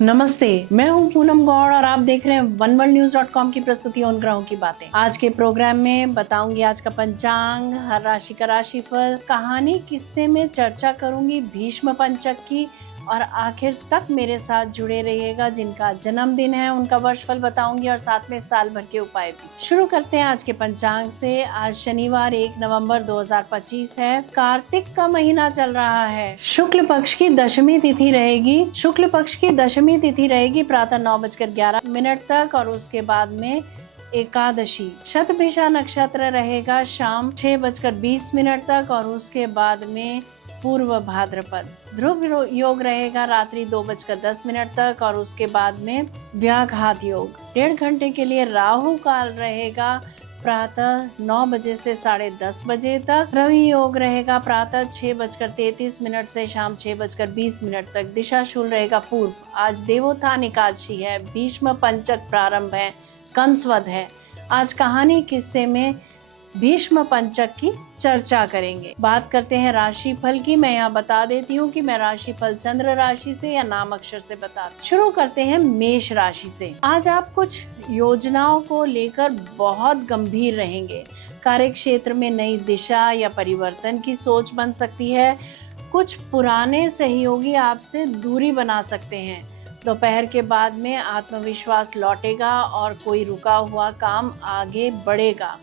नमस्ते, मैं हूं पूनम गौड़ और आप देख रहे हैं oneworldnews.com की प्रस्तुति उन ग्रहों की बातें। आज के प्रोग्राम में बताऊंगी आज का पंचांग, हर राशि का राशिफल, कहानी, किस्से में चर्चा करूंगी भीष्म पंचक की और आखिर तक मेरे साथ जुड़े रहिएगा। जिनका जन्मदिन है उनका वर्षफल बताऊंगी और साथ में साल भर के उपाय भी। शुरू करते हैं आज के पंचांग से। आज शनिवार 1 नवंबर 2025 है। कार्तिक का महीना चल रहा है। शुक्ल पक्ष की दशमी तिथि रहेगी प्रातः 9:11 तक और उसके बाद में एकादशी। शतभिषा नक्षत्र रहेगा शाम 6:20 तक और उसके बाद में पूर्व भाद्रपद। ध्रुव योग रहेगा रात्रि 2:10 तक और उसके बाद में व्याघात योग। 1.5 घंटे के लिए राहु काल रहेगा प्रातः 9 बजे से 10:30 बजे तक। रवि योग रहेगा प्रातः 6:33 से शाम 6:20 तक। दिशा शूल रहेगा पूर्व। आज देवोत्थान एकादशी है। भीष्म पंचक प्रारंभ है। कंसवध है। आज कहानी किस्से में भीष्म पंचक की चर्चा करेंगे। बात करते हैं राशिफल की। मैं यहाँ बता देती हूँ कि मैं राशिफल चंद्र राशि से या नाम अक्षर से बता। शुरू करते हैं मेष राशि से। आज आप कुछ योजनाओं को लेकर बहुत गंभीर रहेंगे। कार्य क्षेत्र में नई दिशा या परिवर्तन की सोच बन सकती है। कुछ पुराने सहयोगी आपसे दूरी बना सकते हैं। दोपहर के बाद में आत्मविश्वास लौटेगा और कोई रुका हुआ काम आगे बढ़ेगा।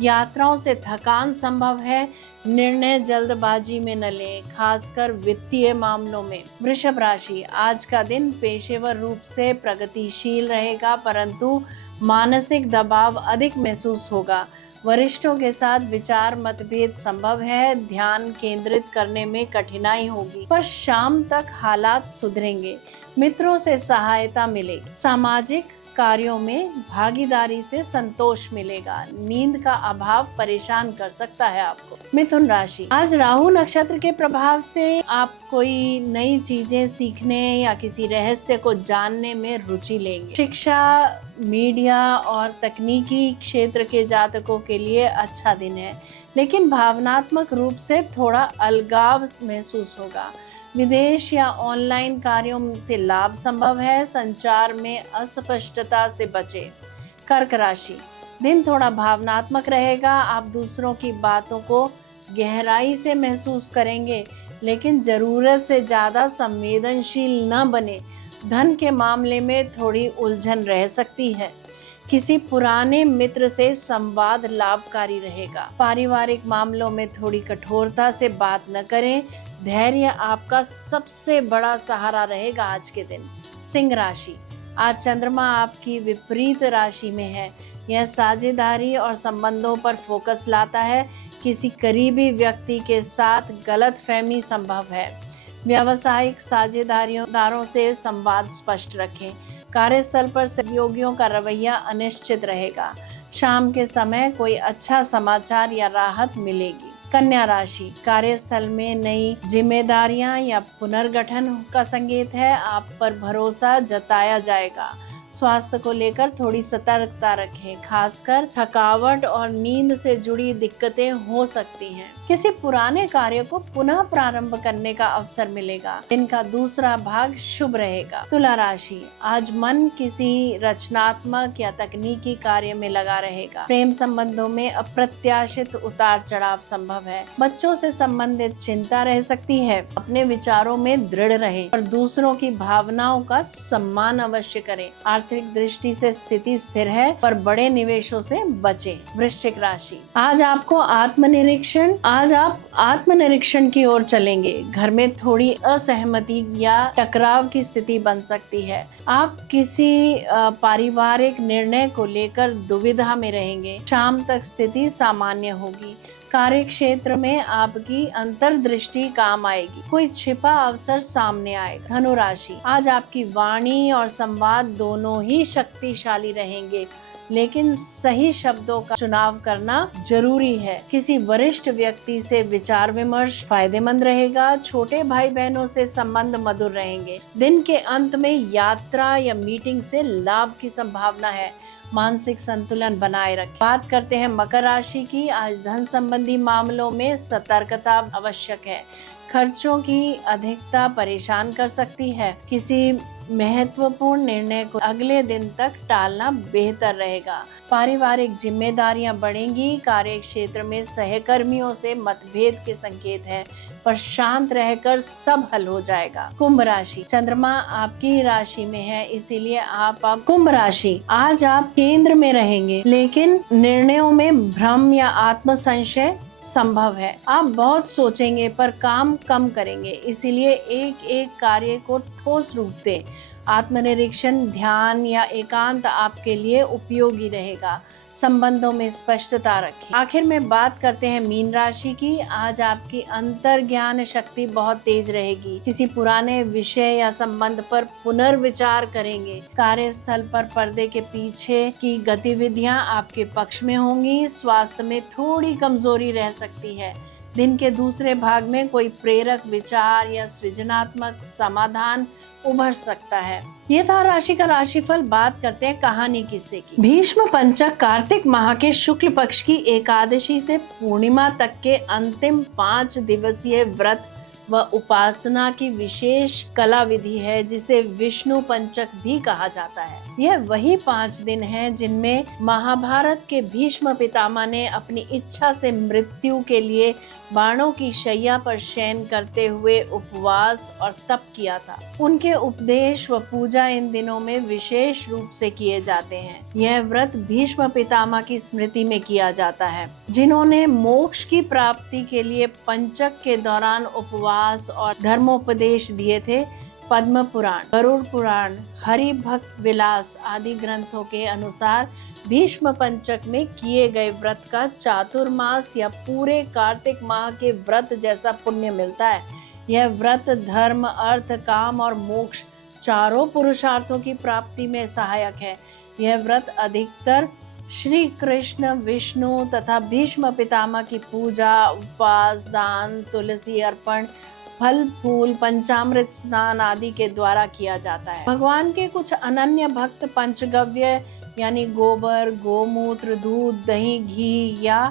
यात्राओं से थकान संभव है। निर्णय जल्दबाजी में न लें, खासकर वित्तीय मामलों में। वृषभ राशि, आज का दिन पेशेवर रूप से प्रगतिशील रहेगा परंतु मानसिक दबाव अधिक महसूस होगा। वरिष्ठों के साथ विचार मतभेद संभव है। ध्यान केंद्रित करने में कठिनाई होगी पर शाम तक हालात सुधरेंगे। मित्रों से सहायता मिलेगी। सामाजिक कार्यों में भागीदारी से संतोष मिलेगा। नींद का अभाव परेशान कर सकता है आपको। मिथुन राशि, आज राहु नक्षत्र के प्रभाव से आप कोई नई चीजें सीखने या किसी रहस्य को जानने में रुचि लेंगे। शिक्षा, मीडिया और तकनीकी क्षेत्र के जातकों के लिए अच्छा दिन है लेकिन भावनात्मक रूप से थोड़ा अलगाव महसूस होगा। विदेश या ऑनलाइन कार्यों से लाभ संभव है। संचार में अस्पष्टता से बचें। कर्क राशि, दिन थोड़ा भावनात्मक रहेगा। आप दूसरों की बातों को गहराई से महसूस करेंगे लेकिन जरूरत से ज्यादा संवेदनशील न बने। धन के मामले में थोड़ी उलझन रह सकती है। किसी पुराने मित्र से संवाद लाभकारी रहेगा। पारिवारिक मामलों में थोड़ी कठोरता से बात न करें। धैर्य आपका सबसे बड़ा सहारा रहेगा आज के दिन। सिंह राशि, आज चंद्रमा आपकी विपरीत राशि में है। यह साझेदारी और संबंधों पर फोकस लाता है। किसी करीबी व्यक्ति के साथ गलतफहमी संभव है। व्यावसायिक साझेदारों से संवाद स्पष्ट रखें। कार्यस्थल पर सहयोगियों का रवैया अनिश्चित रहेगा। शाम के समय कोई अच्छा समाचार या राहत मिलेगी। कन्या राशि, कार्यस्थल में नई जिम्मेदारियां या पुनर्गठन का संकेत है। आप पर भरोसा जताया जाएगा। स्वास्थ्य को लेकर थोड़ी सतर्कता रखें। खासकर थकावट और नींद से जुड़ी दिक्कतें हो सकती हैं। किसी पुराने कार्य को पुनः प्रारंभ करने का अवसर मिलेगा। दिन का दूसरा भाग शुभ रहेगा। तुला राशि, आज मन किसी रचनात्मक या तकनीकी कार्य में लगा रहेगा। प्रेम संबंधों में अप्रत्याशित उतार चढ़ाव संभव है। बच्चों से संबंधित चिंता रह सकती है। अपने विचारों में दृढ़ रहें और दूसरों की भावनाओं का सम्मान अवश्य करें। आर्थिक दृष्टि से स्थिति स्थिर है पर बड़े निवेशों से बचें। वृश्चिक राशि, आज आप आत्मनिरीक्षण की ओर चलेंगे। घर में थोड़ी असहमति या टकराव की स्थिति बन सकती है। आप किसी पारिवारिक निर्णय को लेकर दुविधा में रहेंगे। शाम तक स्थिति सामान्य होगी। कार्य क्षेत्र में आपकी अंतर्दृष्टि काम आएगी। कोई छिपा अवसर सामने आएगा। धनु राशि, आज आपकी वाणी और संवाद दोनों ही शक्तिशाली रहेंगे लेकिन सही शब्दों का चुनाव करना जरूरी है। किसी वरिष्ठ व्यक्ति से विचार विमर्श फायदेमंद रहेगा। छोटे भाई बहनों से संबंध मधुर रहेंगे। दिन के अंत में यात्रा या मीटिंग से लाभ की संभावना है। मानसिक संतुलन बनाए रखें। बात करते हैं मकर राशि की। आज धन संबंधी मामलों में सतर्कता आवश्यक है। खर्चों की अधिकता परेशान कर सकती है। किसी महत्वपूर्ण निर्णय को अगले दिन तक टालना बेहतर रहेगा। पारिवारिक जिम्मेदारियां बढ़ेंगी। कार्य क्षेत्र में सहकर्मियों से मतभेद के संकेत है, पर शांत रहकर सब हल हो जाएगा। कुंभ राशि, चंद्रमा आपकी राशि में है, इसीलिए आप अब कुंभ राशि, आज आप केंद्र में रहेंगे, लेकिन निर्णयों में भ्रम या आत्म संशय संभव है। आप बहुत सोचेंगे पर काम कम करेंगे, इसीलिए एक एक कार्य को ठोस रूप दें। आत्मनिरीक्षण, ध्यान या एकांत आपके लिए उपयोगी रहेगा। संबंधों में स्पष्टता रखें। आखिर में बात करते हैं मीन राशि की। आज आपकी अंतर्ज्ञान शक्ति बहुत तेज रहेगी। किसी पुराने विषय या संबंध पर पुनर्विचार करेंगे। कार्यस्थल पर पर्दे के पीछे की गतिविधियां आपके पक्ष में होंगी। स्वास्थ्य में थोड़ी कमजोरी रह सकती है। दिन के दूसरे भाग में कोई प्रेरक विचार या सृजनात्मक समाधान उभर सकता है। ये था राशि का राशिफल। बात करते हैं कहानी किस्से की। भीष्म पंचक कार्तिक माह के शुक्ल पक्ष की एकादशी से पूर्णिमा तक के अंतिम 5 दिवसीय व्रत व उपासना की विशेष कला विधि है, जिसे विष्णु पंचक भी कहा जाता है। यह वही 5 दिन हैं जिनमें महाभारत के भीष्म पितामह ने अपनी इच्छा से मृत्यु के लिए बाणों की शैया पर शयन करते हुए उपवास और तप किया था। उनके उपदेश व पूजा इन दिनों में विशेष रूप से किए जाते हैं। यह व्रत भीष्म पितामह की स्मृति में किया जाता है, जिन्होंने मोक्ष की प्राप्ति के लिए पंचक के दौरान उपवास और धर्मोपदेश दिए थे। पद्म पुराण, गरुड़ पुराण, हरि भक्त विलास आदि ग्रंथों के अनुसार भीष्म पंचक में किए गए व्रत का चातुर्मास या पूरे कार्तिक माह के व्रत जैसा पुण्य मिलता है। यह व्रत धर्म, अर्थ, काम और मोक्ष चारों पुरुषार्थों की प्राप्ति में सहायक है। यह व्रत अधिकतर श्री कृष्ण, विष्णु तथा भीष्म पितामह की पूजा, उपवास, दान, तुलसी अर्पण, फल फूल, पंचामृत स्नान आदि के द्वारा किया जाता है। भगवान के कुछ अनन्य भक्त पंचगव्य यानी गोबर, गोमूत्र, दूध, दही, घी या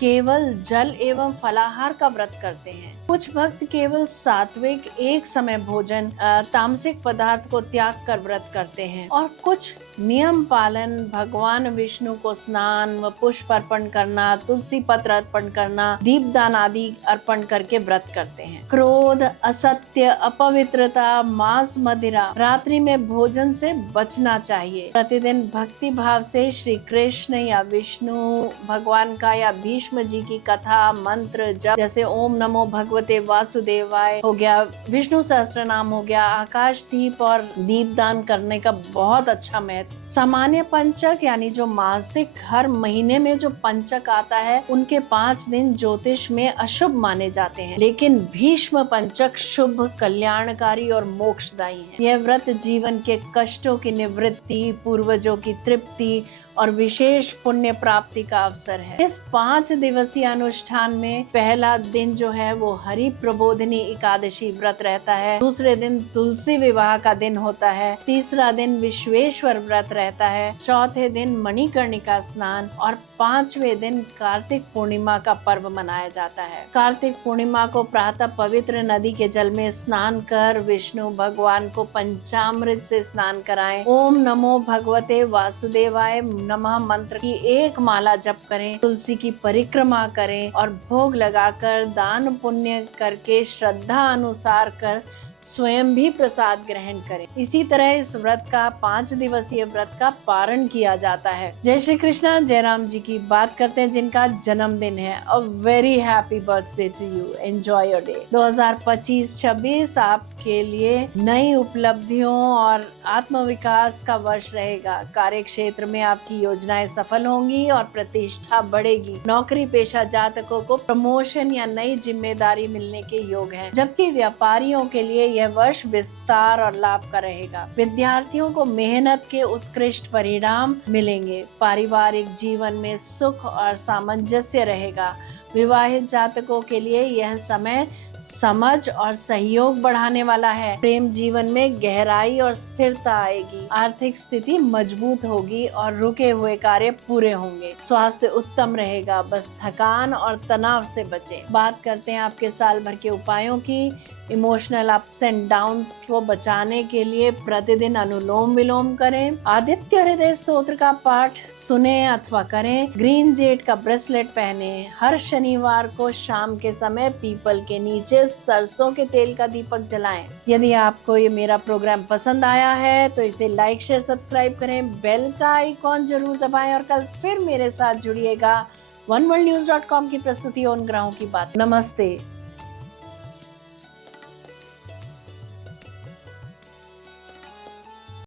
केवल जल एवं फलाहार का व्रत करते हैं। कुछ भक्त केवल सात्विक एक समय भोजन, तामसिक पदार्थ को त्याग कर व्रत करते हैं, और कुछ नियम पालन, भगवान विष्णु को स्नान व पुष्प अर्पण करना, तुलसी पत्र अर्पण करना, दीपदान आदि अर्पण करके व्रत करते हैं। क्रोध, असत्य, अपवित्रता, मांस, मदिरा, रात्रि में भोजन से बचना चाहिए। प्रतिदिन भक्ति भाव से श्री कृष्ण या विष्णु भगवान का या भीष्म जी की कथा, मंत्र जप, जैसे ओम नमो भगवते वासुदेवाय हो गया, विष्णु सहस्त्र नाम हो गया, आकाश दीप और दीपदान करने का बहुत अच्छा महत्व। सामान्य पंचक यानी जो मासिक हर महीने में जो पंचक आता है, उनके 5 दिन ज्योतिष में अशुभ माने जाते हैं, लेकिन भीष्म पंचक शुभ, कल्याणकारी और मोक्षदायी है। यह व्रत जीवन के कष्टों की निवृत्ति, पूर्वजों की तृप्ति और विशेष पुण्य प्राप्ति का अवसर है। इस 5 दिवसीय अनुष्ठान में पहला दिन जो है वो हरि प्रबोधिनी एकादशी व्रत रहता है। दूसरे दिन तुलसी विवाह का दिन होता है। तीसरा दिन विश्वेश्वर व्रत रहता है। चौथे दिन मणिकर्णिका स्नान और 5वें दिन कार्तिक पूर्णिमा का पर्व मनाया जाता है। कार्तिक पूर्णिमा को प्रातः पवित्र नदी के जल में स्नान कर विष्णु भगवान को पंचामृत से स्नान कराएं। ओम नमो भगवते वासुदेवाय नमः मंत्र की 1 माला जप करें। तुलसी की परिक्रमा करें और भोग लगाकर दान पुण्य करके श्रद्धा अनुसार कर स्वयं भी प्रसाद ग्रहण करें। इसी तरह इस व्रत का 5 दिवसीय व्रत का पारण किया जाता है। जय श्री कृष्णा। जयराम जी की बात करते हैं जिनका जन्मदिन है। A very happy birthday to you. Enjoy your day. 2025-26 आपके लिए नई उपलब्धियों और आत्मविकास का वर्ष रहेगा। कार्य क्षेत्र में आपकी योजनाएं सफल होंगी और प्रतिष्ठा बढ़ेगी। नौकरी पेशा जातकों को प्रमोशन या नई जिम्मेदारी मिलने के योग है, जबकि व्यापारियों के लिए यह वर्ष विस्तार और लाभ का रहेगा। विद्यार्थियों को मेहनत के उत्कृष्ट परिणाम मिलेंगे। पारिवारिक जीवन में सुख और सामंजस्य रहेगा। विवाहित जातकों के लिए यह समय समझ और सहयोग बढ़ाने वाला है। प्रेम जीवन में गहराई और स्थिरता आएगी। आर्थिक स्थिति मजबूत होगी और रुके हुए कार्य पूरे होंगे। स्वास्थ्य उत्तम रहेगा, बस थकान और तनाव से बचें। बात करते हैं आपके साल भर के उपायों की। इमोशनल अप्स एंड डाउन्स को बचाने के लिए प्रतिदिन अनुलोम विलोम करें। आदित्य हृदय स्तोत्र का पाठ सुने अथवा करें। ग्रीन जेड का ब्रेसलेट पहने। हर शनिवार को शाम के समय पीपल के नीचे सरसों के तेल का दीपक जलाएं। यदि आपको ये मेरा प्रोग्राम पसंद आया है तो इसे लाइक शेयर सब्सक्राइब करें, बेल का आइकॉन जरूर दबाएं और कल फिर मेरे साथ जुड़िएगा। oneworldnews.com की प्रस्तुति उन ग्रहों की बात। नमस्ते।